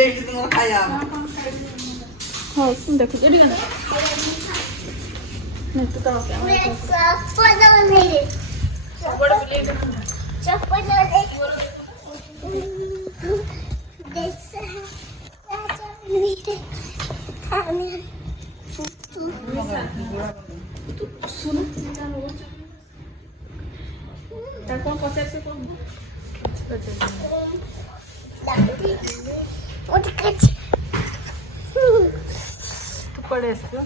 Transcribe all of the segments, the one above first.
ସେଇଠି ତୁମର ଖାଇବା ହଉ ମୁଁ ଦେଖୁଛି ଏଠି କେମିତି ତୁ ତ ସବୁଆଡେ ବୁଲେଇ ଦେଖୁଛୁ ଶୁଣୁ ତାକୁ କଣ ପଚାରୁଛୁ କଣ ତୁ କୁଆଡେ ଆସିଛୁ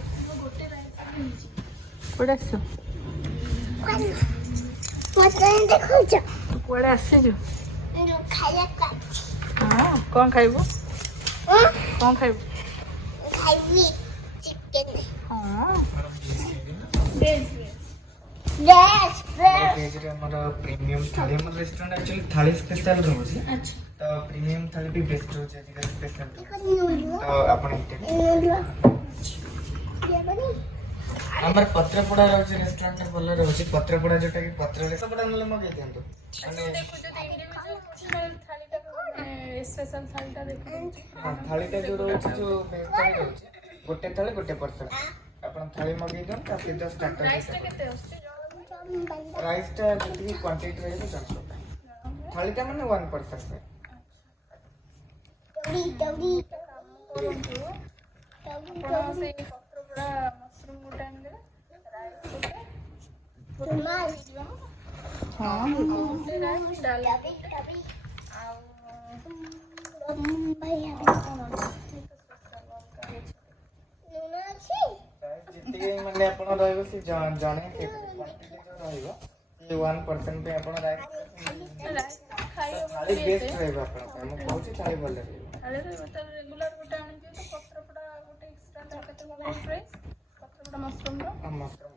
କୁଆଡେ ଆସିଛୁ ତୁ କୁଆଡେ ଆସିଛୁ ହଁ କଣ ଖାଇବୁ କଣ ଖାଇବୁ ହଁ प्रीमियम थाली रेस्टोरेंट एक्चुअली थाली स्पेशल रोचे तो प्रीमियम थाली भी बेस्ट रोचे स्पेशल तो आपण हमर पत्रपोड़ा रोचे रेस्टोरेंट भल रोचे पत्रपोड़ा जोटा कि पत्र पत्रपोड़ा नले मगे दियंतो स्पेशल थालीटा देखो हां थालीटा जो रोचे जो थाली रोचे गोटे थाली गोटे पर्सन आपण थाली मगे दियन ता सीधा स्टार्टर प्राइस केते आछी राइस टा जति क्वांटिटी रहे तो 400 थाली टा माने 1 पर्सन पे से पत्रपोड़ा मशरूम गोटा आनले राइस गोटे हां गोटे राइस डाल जितके माने आपण रहइबो से जाने के क्वांटिटी जो रहइबो ये 1% पे आपण राइस थाली बेस्ट रहइबो आपण हम कहू छी थाली भल रहइबो अरे रे बता रेगुलर गोटा आनि दियो तो पत्रपोड़ा गोटे एक्स्ट्रा केते मोबाइल प्राइस पत्रपोड़ा मशरूम रो मशरूम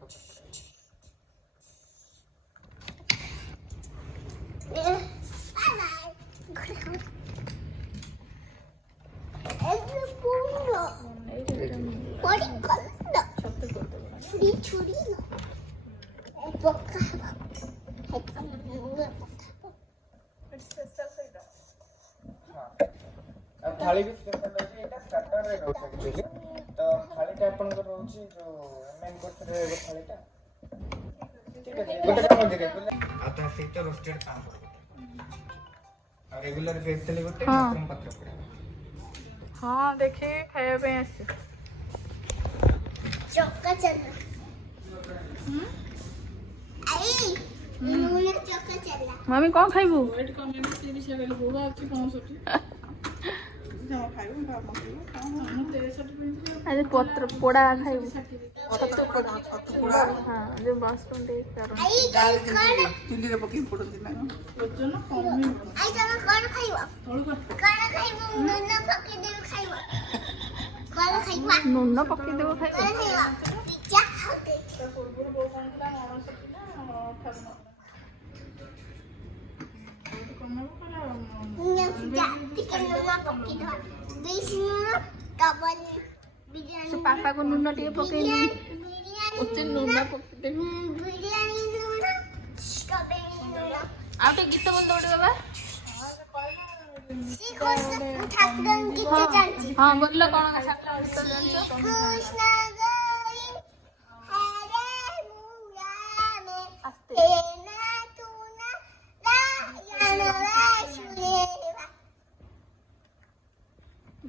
थाली भी स्पेशल है एटा स्टार्टर रे रहउछ एक्चुअली तो थाली टा अपन को रहउछ जो मेन कोर्स रे थाली टा ठीक है गोटे काम दिरे आता सेटा रोस्टेड काम कर और रेगुलर फेस थाली गोटे मशरूम पत्र पड़े हां देखे खाया पे आस चक्का चला आई मुने चक्का चला मम्मी कौन खाइबू वेट कमेंट 30 लेवल होगा आपकी कौन सोची अरे पत्र पोड़ा खाइबू छत्तू पोड़ा हां जो बासुन दे कर चुली रे पकी पड़ती ना बच्चो ना कम आई तने कोन खाइबा कोन खाइबो नन्ना पकी देव खाइबा कोन खाइबा नन्ना पक्की देबो कोन खाइबू खाइबा पिज्जा खाते तो पूर्व बो कोनला मन सकी ना ठरना से पापा को नून टे पकई उच्च नून पकते आ तो गीत बोल दौड़ी बाबा हाँ बोल कौन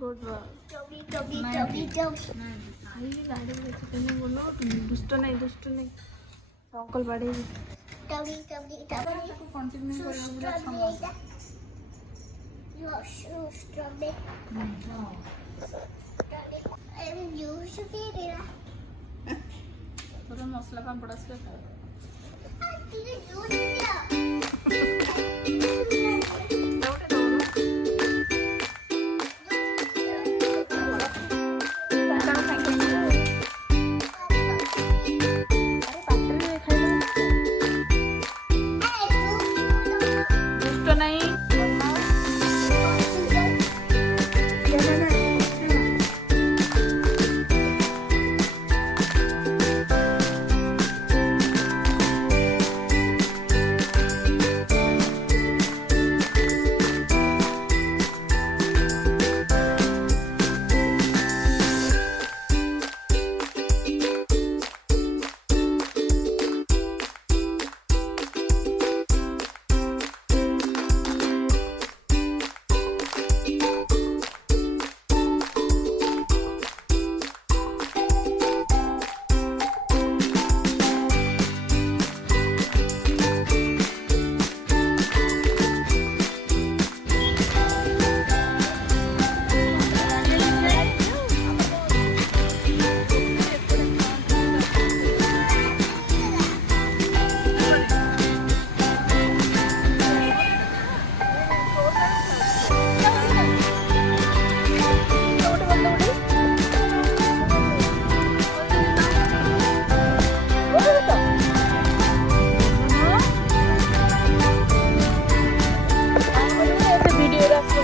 गुड बोलो दुष्ट नहीं अंकल बाड़े कंटिन्यू कर मसला पापड़ आस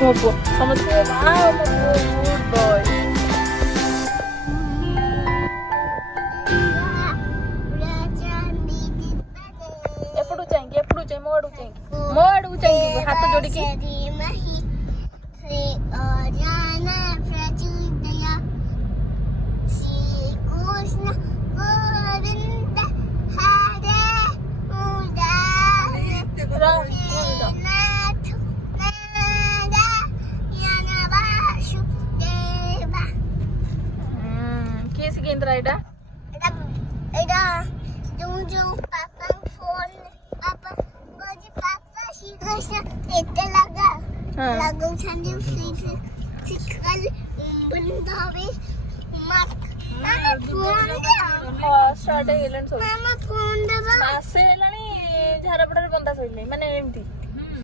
ମୋ ପୁଅ ସମସ୍ତେ ମୋ ପୁଅ ଗୁଡ୍ ବୟ। ଏପଟୁ ଚାହିଁକି ମୋ ଆଡକୁ ଚାହିଁକି ହାତ ଯୋଡ଼ିକି କିଏ ଶିଖେଇଥିଲା ଏଇଟା? ଷ୍ଟାର୍ଟ ହେଇଗଲାଣି ସବୁ। ମାସେ ହେଲାଣି ଝାରପଡ଼ାରେ ବନ୍ଧା ସରିଲାଣି ମାନେ ଏମିତି